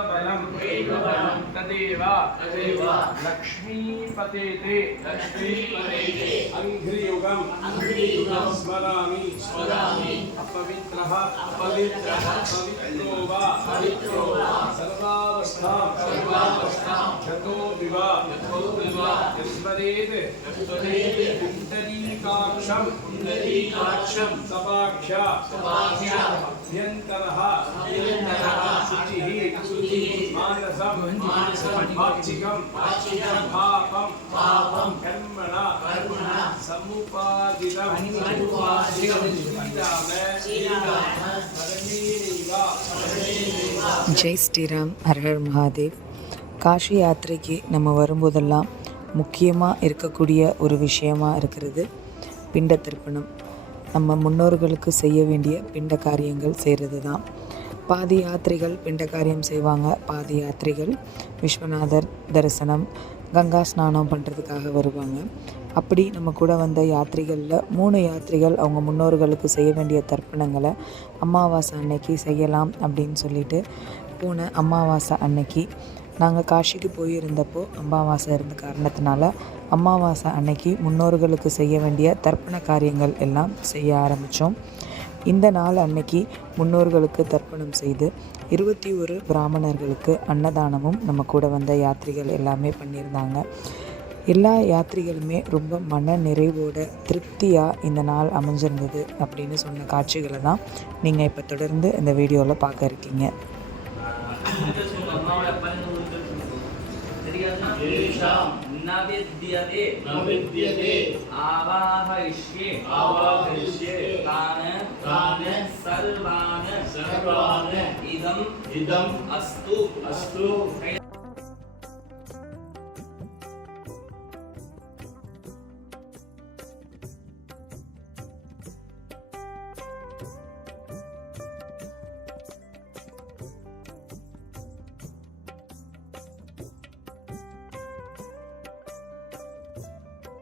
బలం. తదేవ. లక్ష్మీపతే. అంఘ్రియుగం. స్మరామి. అపవిత్ర. అపవిత్ర. పవిత్రో వా సర్వావస్థాం. క్షతో వివా अपवित्रः अपवित्रः पवित्रो वा पवित्रो वा सर्वावस्थां सर्वावस्थां गतो विवा यथो विवा यस्मरेत् यस्मरेत् पुण्डरीकाक्षम् पुण्डरीकाक्षं सपाख्या सपाख्या अभ्यन्तरः अभ्यन्तरः शुचिः शुचिः मानसं मानसं वाचिकं वाचिकं पापं पापं कर्मणा कर्मणा समुपादितं समुपादितं श्रीराम श्रीराम परमेनैव ஜெய் ஸ்ரீராம் ஹரஹர் மகாதேவ் காஷி யாத்திரைக்கு நம்ம வரும்போதெல்லாம் முக்கியமாக இருக்கக்கூடிய ஒரு விஷயமாக இருக்கிறது பிண்ட திருப்பணம் நம்ம முன்னோர்களுக்கு செய்ய வேண்டிய பிண்ட காரியங்கள் செய்கிறது தான் பாதி யாத்திரைகள் பிண்ட காரியம் செய்வாங்க பாதி யாத்திரைகள் விஸ்வநாதர் தரிசனம் கங்கா ஸ்நானம் பண்ணுறதுக்காக வருவாங்க. அப்படி நம்ம கூட வந்த யாத்திரைகளில் மூணு யாத்திரைகள் அவங்க முன்னோர்களுக்கு செய்ய வேண்டிய தர்ப்பணங்களை அமாவாசை அன்னைக்கு செய்யலாம் அப்படின்னு சொல்லிட்டு போன அமாவாசை அன்னைக்கு நாங்கள் காஷிக்கு போயிருந்தப்போ அமாவாசை இருந்த காரணத்தினால அமாவாசை அன்னைக்கு முன்னோர்களுக்கு செய்ய வேண்டிய தர்ப்பண காரியங்கள் எல்லாம் செய்ய ஆரம்பித்தோம் இந்த நாள் அன்னைக்கு முன்னோர்களுக்கு தர்ப்பணம் செய்து இருபத்தி ஒரு பிராமணர்களுக்கு அன்னதானமும் நம்ம கூட வந்த யாத்ரிகள் எல்லாமே பண்ணியிருந்தாங்க. எல்லா யாத்ரிகளுமே ரொம்ப மன நிறைவோட திருப்தியாக இந்த நாள் அமைஞ்சிருந்தது அப்படின்னு சொன்ன காட்சிகளை தான் நீங்கள் இப்போ தொடர்ந்து இந்த வீடியோவில் பார்க்க இருக்கீங்க. येषां न विद्यते न विद्यते आवाहयिष्ये। आवाहयिष्ये। तान् तान् सर्वान्। सर्वान्। इदम् इदम् अस्तु। अस्तु।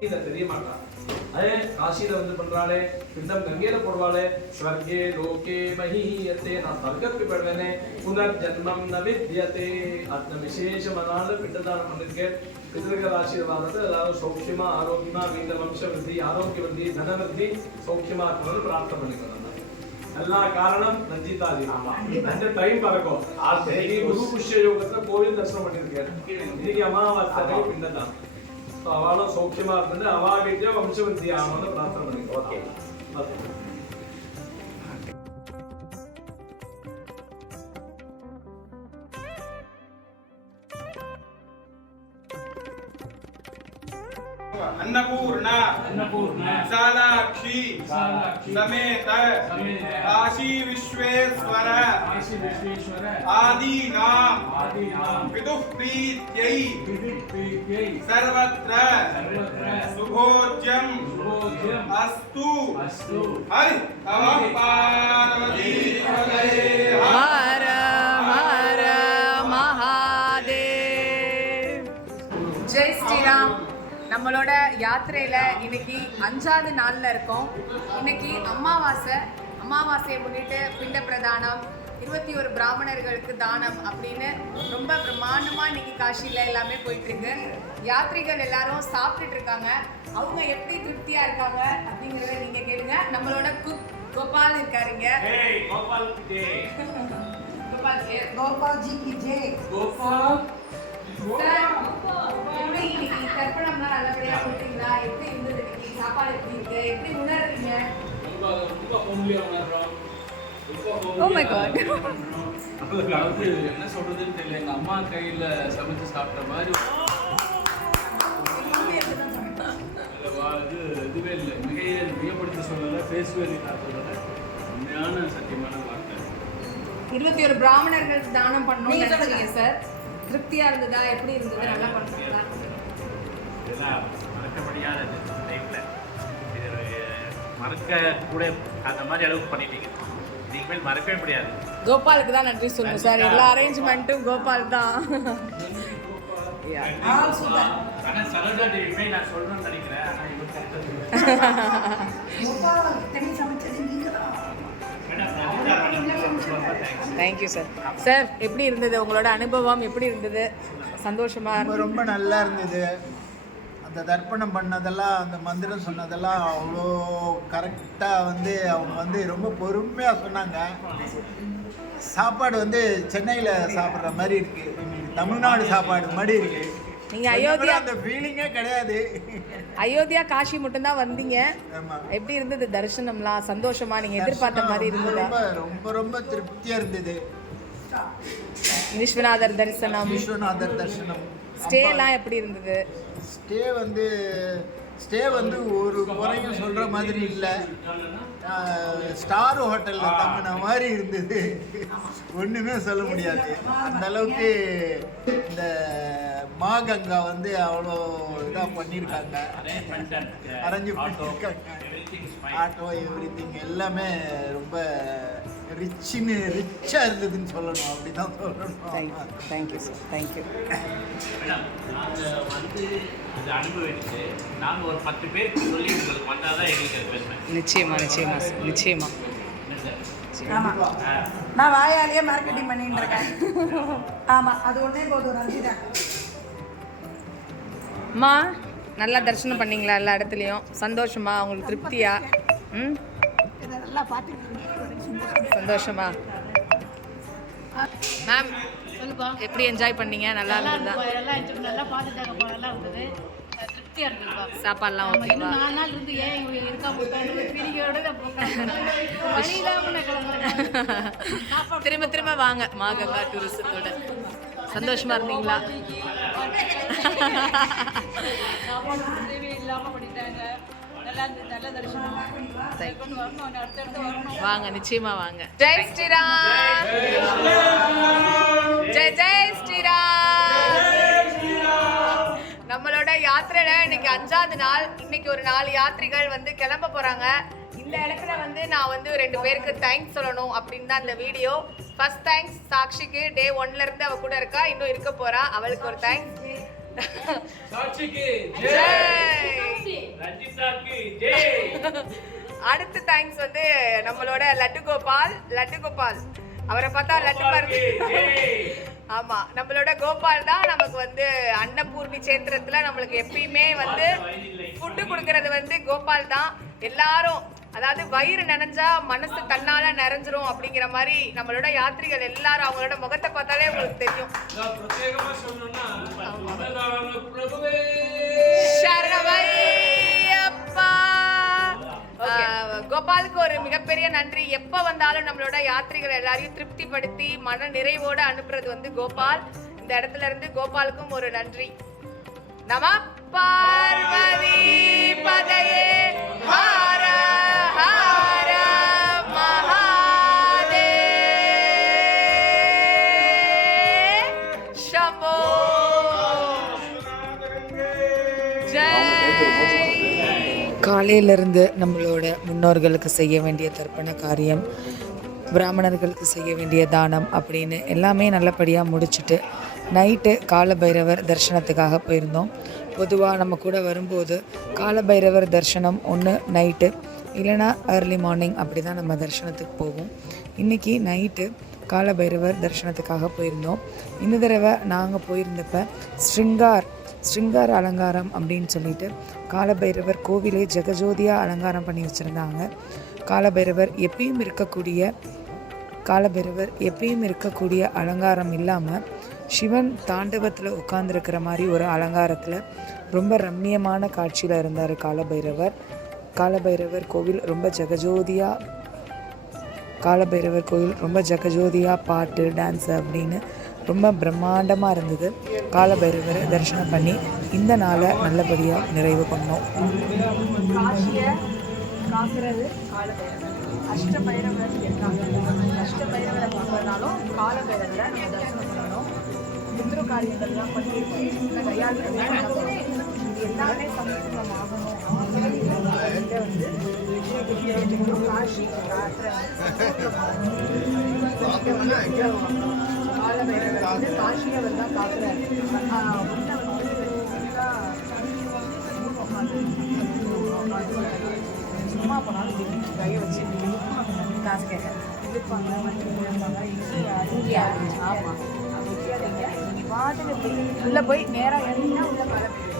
இதை தெரிய மாட்டான் அதே காசியில வந்து பண்றாளே பிண்டம் கங்கையில போடுவாளே ஸ்வர்கே லோகே மஹீயத்தே நான் ஸ்வர்க்கத்துக்கு போயிடுவேனே புனர் ஜன்மம் ந வித்யதே அந்த விசேஷமனால பிண்டதானம் பண்ணிருக்கேன் பிதர்கள் ஆசீர்வாதத்தை அதாவது சௌக்கியமா ஆரோக்கியமா வீண்ட வம்ச விருத்தி ஆரோக்கிய விருத்தி தன விருத்தி சௌக்கியமா இருக்கணும்னு பிரார்த்தனை பண்ணிக்கிறேன் எல்லா காரணம் ரஞ்சிதாதி அந்த டைம் பறக்கும் இன்னைக்கு குரு புஷ்ய யோகத்துல கோவில் தரிசனம் பண்ணிருக்கேன் இன்னைக்கு அமாவாசை பிண்டதான் ஸோ அவளும் சௌக்கியமா இருந்துட்டு அவா வீட்லயோ வம்சவந்தி ஆகணும்னு பிரார்த்தனை பண்ணிக்கோ ஓகே अन्नपूर्णा अन्नपूर्ण विशालाक्षी विशालाक्षी समेत समेत काशी विश्वेश्वर விஸ்வேஸ்வர ஆதீனாம் ஆதீனாம் விதுஹ் பிரீத்யை அஸ்து அஸ்து ஹரி நம ஜெய் ஸ்ரீராம் நம்மளோட யாத்திரையில் இன்னைக்கு அஞ்சாவது நாளில் இருக்கோம் இன்னைக்கு அமாவாசை அமாவாசையை முன்னிட்டு பிண்ட பிரதானம் இருபத்தி ஒரு பிராமணர்களுக்கு தானம் அப்படின்னு ரொம்ப பிரம்மாண்டமாக இன்னைக்கு காஷியில் எல்லாமே போயிட்டுருக்கு. யாத்ரிகள் எல்லாரும் சாப்பிட்டுட்டு இருக்காங்க அவங்க எப்படி திருப்தியாக இருக்காங்க அப்படிங்கிறத நீங்கள் கேளுங்க. நம்மளோட குக் கோபால் இருக்காருங்க கோபால் கோபால் ஜி கி ஜே கோபால். இன்னைக்கு கற்பனம்னா நல்லபடியாக எப்படி இருந்தது சாப்பாடு எப்படி இருக்கு? எப்படி உணர்றீங்க? Oh my God. அதாவது என்ன சொல்றதுன்னு தெரியல. எங்க அம்மா கையில சமைச்சு சாப்பிட்ட மாதிரி இது இதுவே இல்லை. மிகைய மிகப்படுத்த சொல்லல பேசுவே காட்டுறதுல உண்மையான சத்தியமான வார்த்தை. இருபத்தி ஒரு பிராமணர்களுக்கு தானம் சொல்லுங்க. நினைச்சீங்க சார் திருப்தியா இருந்ததா? எப்படி இருந்தது? நல்லா பண்றீங்களா இதெல்லாம் மறக்க முடியாதது லைஃப்ல இது மறக்க கூட அந்த மாதிரி அளவுக்கு பண்ணிட்டீங்க. இனிமேல் மறக்கவே முடியாது. கோபாலுக்கு தான் நன்றி சொல்லணும் சார். எல்லா அரேஞ்ச்மெண்ட்டும் கோபால் தான். ஆனால் சரோஜா தேங்க்யூ சார் சார் எப்படி இருந்தது? உங்களோட அனுபவம் எப்படி இருந்தது? சந்தோஷமா ரொம்ப நல்லா இருந்தது. அந்த தர்ப்பணம் பண்ணதெல்லாம் அந்த மந்திரம் சொன்னதெல்லாம் அவ்வளோ கரெக்டாக வந்து அவங்க வந்து ரொம்ப பொறுமையாக சொன்னாங்க. சாப்பாடு வந்து சென்னையில் சாப்பிட்ற மாதிரி இருக்கு. தமிழ்நாடு சாப்பாடு மாதிரி இருக்கு. நீங்க அயோத்தியா அந்த ஃபீலிங்கே கிடையாது. அயோத்தியா காஷி மட்டும்தான் வந்தீங்க. எப்படி இருந்தது தரிசனம்லாம்? சந்தோஷமா? நீங்க எதிர்பார்த்த மாதிரி இருந்ததா? ரொம்ப ரொம்ப ரொம்ப திருப்தியாக இருந்தது. விஸ்வநாதர் தரிசனம். விஸ்வநாதர் தரிசனம். ஸ்டே எல்லாம் எப்படி இருந்தது? ஸ்டே வந்து ஸ்டே வந்து ஒரு குறையும் சொல்கிற மாதிரி இல்லை. ஸ்டார் ஹோட்டலில் தங்கின மாதிரி இருந்தது. ஒன்றுமே சொல்ல முடியாது. அந்த அளவுக்கு இந்த மாகங்கா வந்து அவ்வளோ இதாக பண்ணியிருக்காங்க அரேஞ்ச் பண்ணியிருக்காங்க ஆட்டோ எவ்ரி எல்லாமே ரொம்ப ரிச்சுன்னு ரிச்சாக இருந்ததுன்னு சொல்லணும். அப்படி தான் சொல்லணும் thank you thank you sir thank you madam நாங்கள் வந்து இது அனுபவிச்சு நாங்கள் ஒரு பத்து பேருக்கு சொல்லி உங்களுக்கு வந்தால் தான் எங்களுக்கு அது பெருமை. நிச்சயமா நிச்சயமா சார் நிச்சயமா. ஆமாம் நான் வாயாலேயே மார்க்கெட்டிங் பண்ணிட்டு இருக்கேன். ஆமாம் அது ஒன்றே போதும் நன்றி தான். அம்மா நல்லா தரிசனம் பண்ணீங்களா எல்லா இடத்துலையும்? சந்தோஷமா? உங்களுக்கு திருப்தியா? ம்? நல்லா சந்தோஷமா? மேம் சொல்லுப்பா எப்படி என்ஜாய் பண்ணீங்க? நல்லா இருந்ததா? நல்லா நல்லா இருந்ததுப்பா சாப்பாடுலாம் ஓகேவா நாலு நாள் இருந்து ஏன் திரும்ப திரும்ப வாங்க. மாகங்கா டூரிசத்தோட சந்தோஷமா இருந்தீங்களா? சாப்பாடு உதவி இல்லாம பண்ணிட்டாங்க. வாங்க நிச்சயமா வாங்க. ஜெய் ஸ்ரீராம். ஜெய் ஜெய் ஸ்ரீராம். நம்மளோட யாத்திரையில இன்னைக்கு அஞ்சாவது நாள். இன்னைக்கு ஒரு நாலு யாத்ரிகள் வந்து கிளம்ப போறாங்க. இந்த இடத்துல வந்து நான் வந்து ரெண்டு பேருக்கு தேங்க்ஸ் சொல்லணும் அப்படின்னு தான் இந்த வீடியோ. ஃபர்ஸ்ட் தேங்க்ஸ் சாக்ஷிக்கு. டே ஒன்ல இருந்து அவ கூட இருக்கா இன்னும் இருக்க போறா. அவளுக்கு ஒரு தேங்க்ஸ் சாட்சிக்கு அடுத்த தேங்க்ஸ் வந்து நம்மளோட லட்டு கோபால் லட்டு கோபால். அவரை பார்த்தா லட்டு மருந்து ஆமா நம்மளோட கோபால் தான் நமக்கு வந்து அன்னபூர்ணி சேத்திரத்துல நம்மளுக்கு எப்பயுமே வந்து ஃபுட்டு கொடுக்கறது வந்து கோபால் தான். எல்லாரும் அதாவது வயிறு நிறைஞ்சா மனசு தன்னால நிறைஞ்சிரும் அப்படிங்கிற மாதிரி நம்மளோட யாத்ரிகள் எல்லாரும் அவங்களோட முகத்தை பார்த்தாலே உங்களுக்கு தெரியும். நான் கோபாலுக்கு ஒரு மிகப்பெரிய நன்றி. எப்ப வந்தாலும் நம்மளோட யாத்திரிகள் எல்லாரையும் திருப்திப்படுத்தி மன நிறைவோட அனுப்புறது வந்து கோபால். இந்த இடத்துல இருந்து கோபாலுக்கும் ஒரு நன்றி. நம பார்வதி பதையே. ஹர காலையிலிருந்து நம்மளோட முன்னோர்களுக்கு செய்ய வேண்டிய தர்ப்பண காரியம் பிராமணர்களுக்கு செய்ய வேண்டிய தானம் அப்படின்னு எல்லாமே நல்லபடியாக முடிச்சுட்டு நைட்டு காலபைரவர் தரிசனத்துக்காக போயிருந்தோம். பொதுவாக நம்ம கூட வரும்போது காலபைரவர் தரிசனம் ஒன்று நைட்டு இல்லைன்னா ஏர்லி மார்னிங் அப்படி தான் நம்ம தரிசனத்துக்கு போவோம். இன்றைக்கி நைட்டு காலபைரவர் தரிசனத்துக்காக போயிருந்தோம். இந்த தடவை நாங்கள் போயிருந்தப்ப ஸ்ருங்கார் ஸ்ருங்கார அலங்காரம் அப்படின்னு சொல்லிட்டு காலபைரவர் கோவிலே ஜெகஜோதியாக அலங்காரம் பண்ணி வச்சுருந்தாங்க. காலபைரவர் எப்பயும் இருக்கக்கூடிய காலபைரவர் எப்பயும் இருக்கக்கூடிய அலங்காரம் இல்லாமல் சிவன் தாண்டவத்தில் உட்கார்ந்துருக்கிற மாதிரி ஒரு அலங்காரத்தில் ரொம்ப ரம்மியமான காட்சியில் இருந்தார் காலபைரவர். காலபைரவர் கோவில் ரொம்ப ஜெகஜோதியாக காலபைரவர் கோயில் ரொம்ப ஜெகஜோதியாக பாட்டு டான்ஸு அப்படின்னு ரொம்ப பிரம்மாண்டமாக இருந்தது. காலபைரவரை தரிசனம் பண்ணி இந்த நாளை நல்லபடியாக நிறைவு பண்ணோம். காலபைரவர் அஷ்டபைரவர் அஷ்டபைரவரை பார்க்கறதுனாலும் காலபைரவரை நம்ம தரிசனம் பண்ணணும் பித்ரு காரியங்கள்லாம் எல்லாமே காஷி அவர் தான் காக்குறாரு சும்மா போனாலும் கையை வச்சு காசு கேட்க இருப்பாங்க ஆமாம் பாட்டுக்கு உள்ளே போய் நேராக இறங்கினா உள்ள மழை பெய்யும்